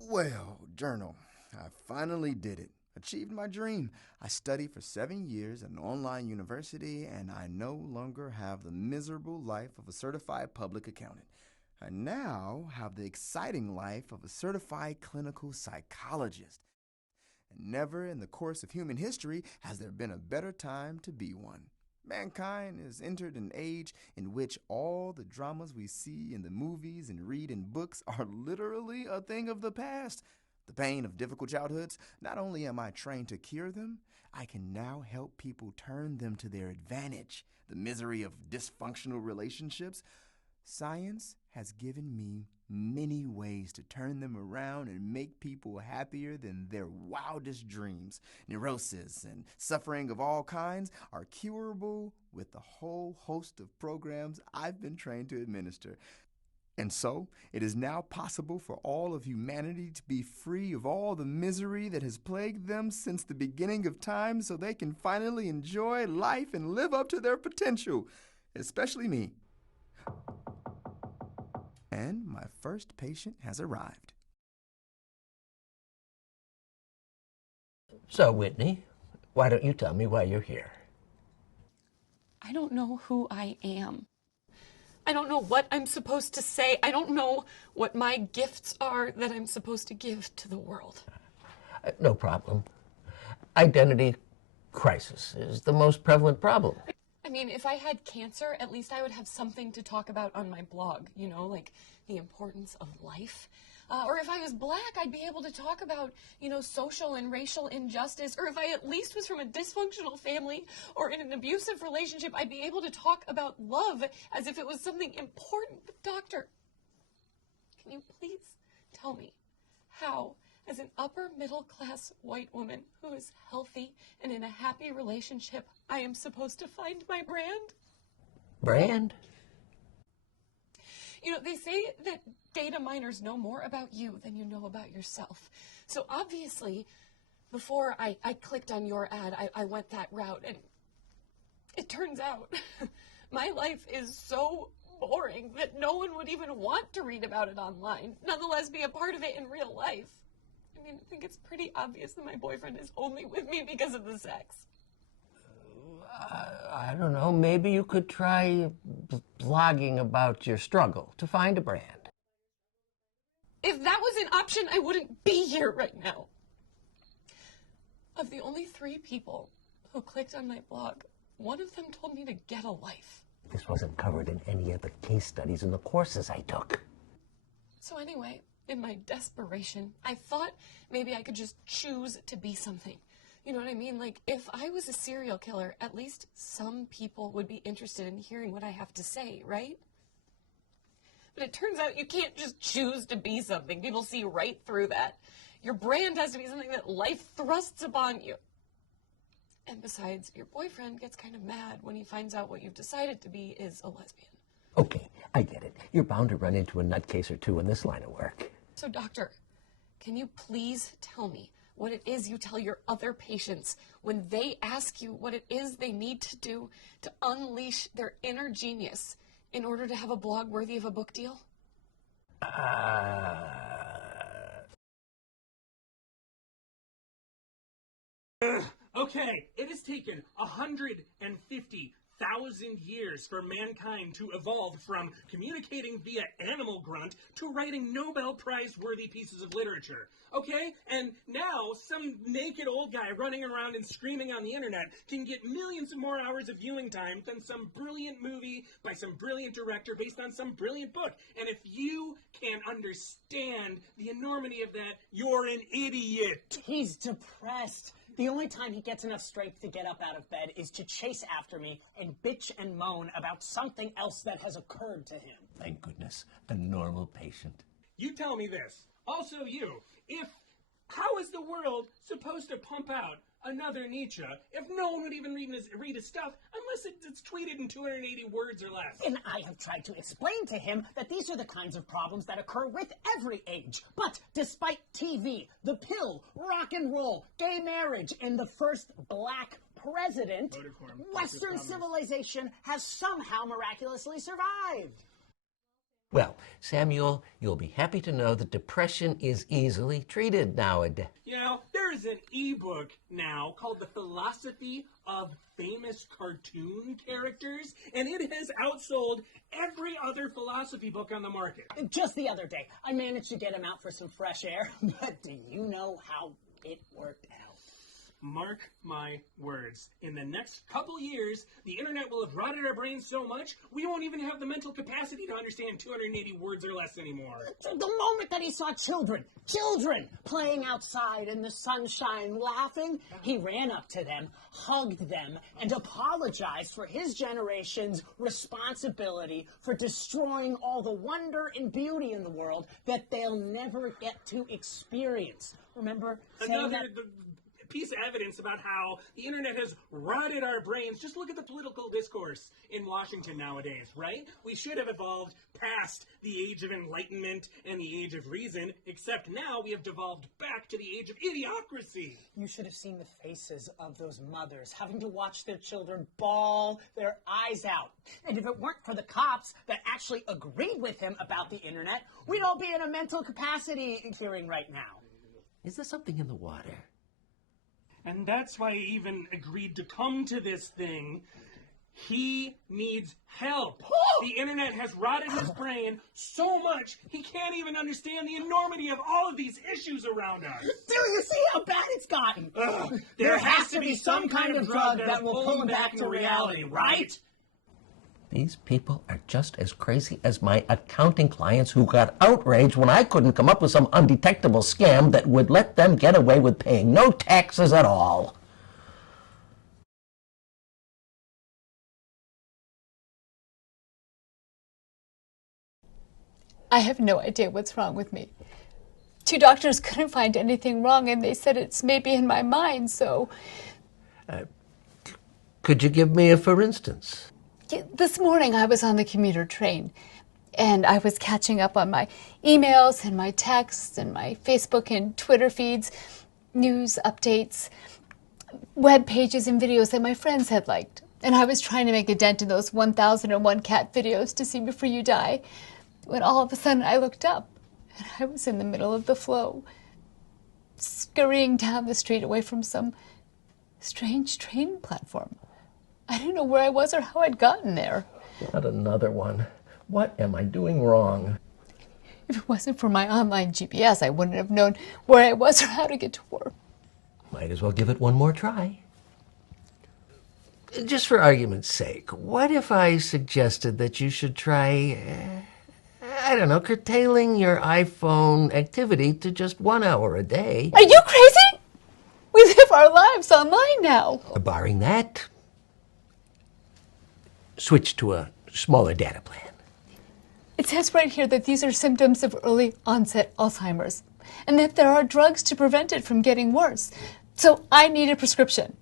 Well, journal, I finally did it. Achieved my dream. I studied for 7 years at an online university, and I no longer have the miserable life of a certified public accountant. I now have the exciting life of a certified clinical psychologist. And never in the course of human history has there been a better time to be one. Mankind has entered an age in which all the dramas we see in the movies and read in books are literally a thing of the past. The pain of difficult childhoods, not only am I trained to cure them, I can now help people turn them to their advantage. The misery of dysfunctional relationships. Science has given me many ways to turn them around and make people happier than their wildest dreams. Neurosis and suffering of all kinds are curable with the whole host of programs I've been trained to administer. And so, it is now possible for all of humanity to be free of all the misery that has plagued them since the beginning of time, so they can finally enjoy life and live up to their potential, especially me. And my first patient has arrived. So, Whitney, why don't you tell me why you're here? I don't know who I am. I don't know what I'm supposed to say. I don't know what my gifts are that I'm supposed to give to the world. No problem. Identity crisis is the most prevalent problem. I mean, if I had cancer, at least I would have something to talk about on my blog, you know, like the importance of life. Or if I was black, I'd be able to talk about, you know, social and racial injustice. Or if I at least was from a dysfunctional family or in an abusive relationship, I'd be able to talk about love as if it was something important. But doctor, can you please tell me how, as an upper middle class white woman who is healthy and in a happy relationship, I am supposed to find my brand? Brand? You know, they say that data miners know more about you than you know about yourself. So obviously, before I clicked on your ad, I went that route. And it turns out my life is so boring that no one would even want to read about it online, nonetheless be a part of it in real life. I mean, I think it's pretty obvious that my boyfriend is only with me because of the sex. I don't know, maybe you could try blogging about your struggle to find a brand. If that was an option, I wouldn't be here right now. Of the only 3 people who clicked on my blog, one of them told me to get a life. This wasn't covered in any of the case studies in the courses I took. So anyway, in my desperation, I thought maybe I could just choose to be something. You know what I mean? Like, if I was a serial killer, at least some people would be interested in hearing what I have to say, right? But it turns out you can't just choose to be something. People see right through that. Your brand has to be something that life thrusts upon you. And besides, your boyfriend gets kind of mad when he finds out what you've decided to be is a lesbian. Okay, I get it. You're bound to run into a nutcase or two in this line of work. So, doctor, can you please tell me what it is you tell your other patients when they ask you what it is they need to do to unleash their inner genius in order to have a blog worthy of a book deal? Okay, it has taken 150,000 years for mankind to evolve from communicating via animal grunt to writing Nobel Prize-worthy pieces of literature. Okay? And now, some naked old guy running around and screaming on the internet can get millions of more hours of viewing time than some brilliant movie by some brilliant director based on some brilliant book. And if you can't understand the enormity of that, you're an idiot. He's depressed. The only time he gets enough strength to get up out of bed is to chase after me and bitch and moan about something else that has occurred to him. Thank goodness, a normal patient. You tell me this. Also you. How is the world supposed to pump out another Nietzsche if no one would even read his stuff unless it's tweeted in 280 words or less? And I have tried to explain to him that these are the kinds of problems that occur with every age. But despite TV, the pill, rock and roll, gay marriage, and the first black president, Western civilization has somehow miraculously survived. Well, Samuel, you'll be happy to know that depression is easily treated nowadays. You know, there is an ebook now called The Philosophy of Famous Cartoon Characters, and it has outsold every other philosophy book on the market. Just the other day, I managed to get him out for some fresh air, but do you know how it worked out? Mark my words. In the next couple years, the internet will have rotted our brains so much, we won't even have the mental capacity to understand 280 words or less anymore. The moment that he saw children playing outside in the sunshine laughing, he ran up to them, hugged them, and apologized for his generation's responsibility for destroying all the wonder and beauty in the world that they'll never get to experience. Remember saying that? Piece of evidence about how the internet has rotted our brains. Just look at the political discourse in Washington nowadays, right? We should have evolved past the age of enlightenment and the age of reason, except now we have devolved back to the age of idiocracy. You should have seen the faces of those mothers having to watch their children bawl their eyes out. And if it weren't for the cops that actually agreed with him about the internet, we'd all be in a mental capacity hearing right now. Is there something in the water? And that's why he even agreed to come to this thing. He needs help. The internet has rotted his brain so much, he can't even understand the enormity of all of these issues around us. Do you see how bad it's gotten? There has to be some kind of drug that will pull him back to reality, right? These people are just as crazy as my accounting clients who got outraged when I couldn't come up with some undetectable scam that would let them get away with paying no taxes at all. I have no idea what's wrong with me. 2 doctors couldn't find anything wrong, and they said it's maybe in my mind, so... Could you give me a for instance? This morning I was on the commuter train, and I was catching up on my emails and my texts and my Facebook and Twitter feeds, news updates, web pages and videos that my friends had liked. And I was trying to make a dent in those 1001 cat videos to see before you die, when all of a sudden I looked up, and I was in the middle of the flow, scurrying down the street away from some strange train platform. I didn't know where I was or how I'd gotten there. Not another one. What am I doing wrong? If it wasn't for my online GPS, I wouldn't have known where I was or how to get to work. Might as well give it one more try. Just for argument's sake, what if I suggested that you should try, I don't know, curtailing your iPhone activity to just 1 hour a day? Are you crazy? We live our lives online now. Barring that, switch to a smaller data plan. It says right here that these are symptoms of early onset Alzheimer's, and that there are drugs to prevent it from getting worse. So I need a prescription.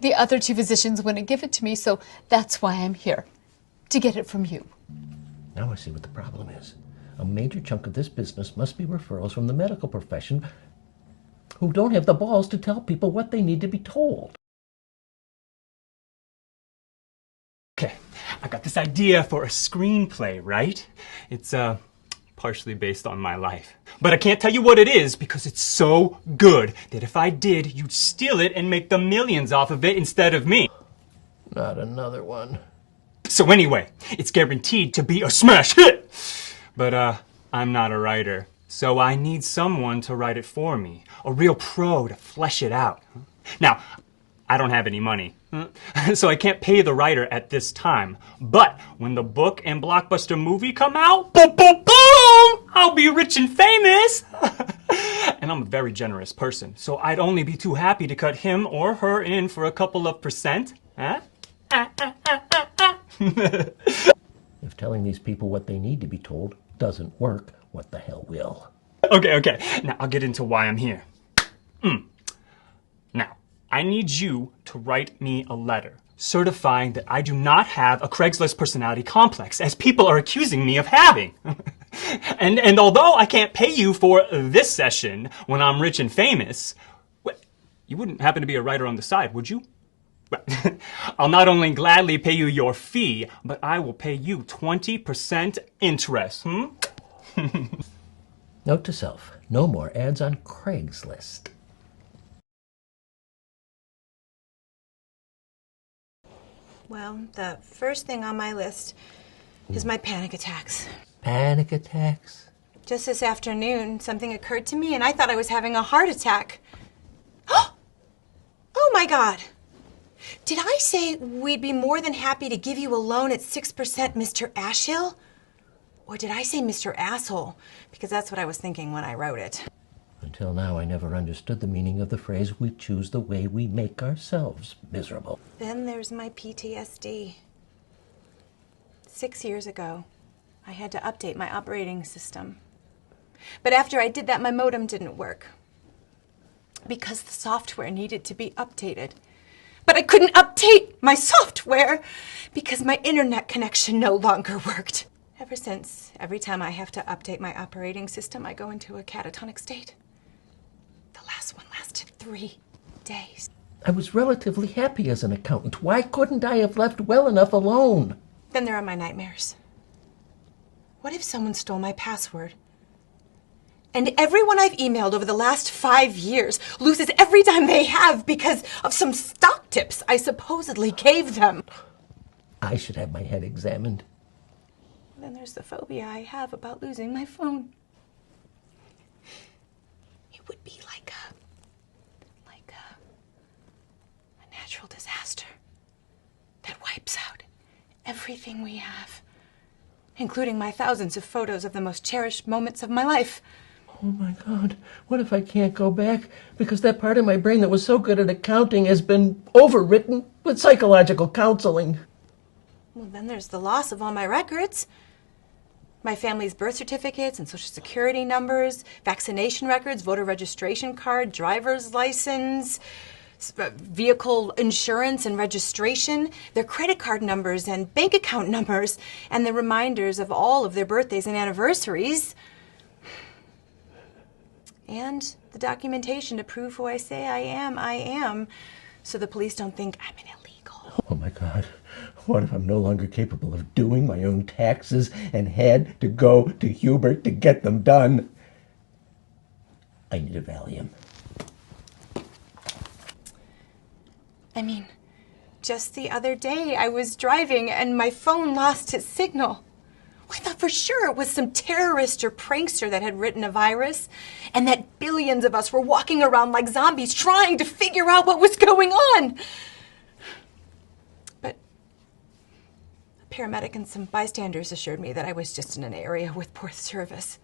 The other 2 physicians wouldn't give it to me, so that's why I'm here, to get it from you. Now I see what the problem is. A major chunk of this business must be referrals from the medical profession who don't have the balls to tell people what they need to be told. Okay, I got this idea for a screenplay, right? It's partially based on my life. But I can't tell you what it is because it's so good that if I did, you'd steal it and make the millions off of it instead of me. Not another one. So anyway, it's guaranteed to be a smash hit. But I'm not a writer, so I need someone to write it for me, a real pro to flesh it out. Now, I don't have any money, so I can't pay the writer at this time. But when the book and blockbuster movie come out, boom, boom, boom, I'll be rich and famous. And I'm a very generous person, so I'd only be too happy to cut him or her in for a couple of %. Huh? If telling these people what they need to be told doesn't work, what the hell will? Okay. Now I'll get into why I'm here. Now, I need you to write me a letter certifying that I do not have a Craigslist personality complex, as people are accusing me of having. And although I can't pay you for this session when I'm rich and famous, you wouldn't happen to be a writer on the side, would you? I'll not only gladly pay you your fee, but I will pay you 20% interest. Note to self, no more ads on Craigslist. Well, the first thing on my list is my panic attacks. Panic attacks? Just this afternoon, something occurred to me and I thought I was having a heart attack. Oh my God! Did I say we'd be more than happy to give you a loan at 6%, Mr. Ashill? Or did I say Mr. Asshole? Because that's what I was thinking when I wrote it. Until now, I never understood the meaning of the phrase, we choose the way we make ourselves miserable. Then there's my PTSD. 6 years ago, I had to update my operating system. But after I did that, my modem didn't work because the software needed to be updated. But I couldn't update my software because my internet connection no longer worked. Ever since, every time I have to update my operating system, I go into a catatonic state. The last one lasted 3 days. I was relatively happy as an accountant. Why couldn't I have left well enough alone? Then there are my nightmares. What if someone stole my password? And everyone I've emailed over the last 5 years loses every dime they have because of some stock tips I supposedly gave them. I should have my head examined. Then there's the phobia I have about losing my phone. It would be like a natural disaster that wipes out everything we have, including my thousands of photos of the most cherished moments of my life. Oh my God, what if I can't go back? Because that part of my brain that was so good at accounting has been overwritten with psychological counseling. Well, then there's the loss of all my records. My family's birth certificates and social security numbers, vaccination records, voter registration card, driver's license, vehicle insurance and registration, their credit card numbers and bank account numbers, and the reminders of all of their birthdays and anniversaries. And the documentation to prove who I say I am, so the police don't think I'm an illegal. Oh my God, what if I'm no longer capable of doing my own taxes and had to go to Hubert to get them done? I need a Valium. I mean, just the other day I was driving and my phone lost its signal. I thought for sure it was some terrorist or prankster that had written a virus, and that billions of us were walking around like zombies trying to figure out what was going on. But a paramedic and some bystanders assured me that I was just in an area with poor service.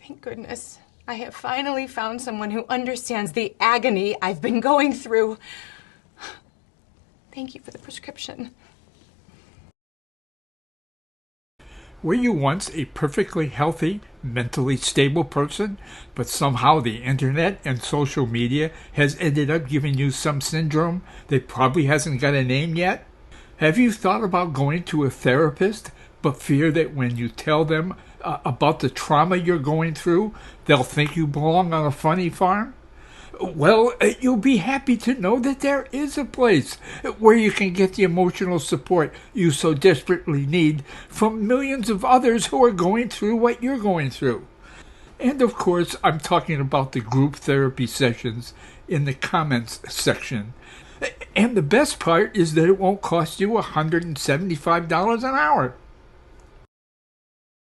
Thank goodness, I have finally found someone who understands the agony I've been going through. Thank you for the prescription. Were you once a perfectly healthy, mentally stable person, but somehow the internet and social media has ended up giving you some syndrome that probably hasn't got a name yet? Have you thought about going to a therapist, but fear that when you tell them about the trauma you're going through, they'll think you belong on a funny farm? Well, you'll be happy to know that there is a place where you can get the emotional support you so desperately need from millions of others who are going through what you're going through. And of course, I'm talking about the group therapy sessions in the comments section. And the best part is that it won't cost you $175 an hour.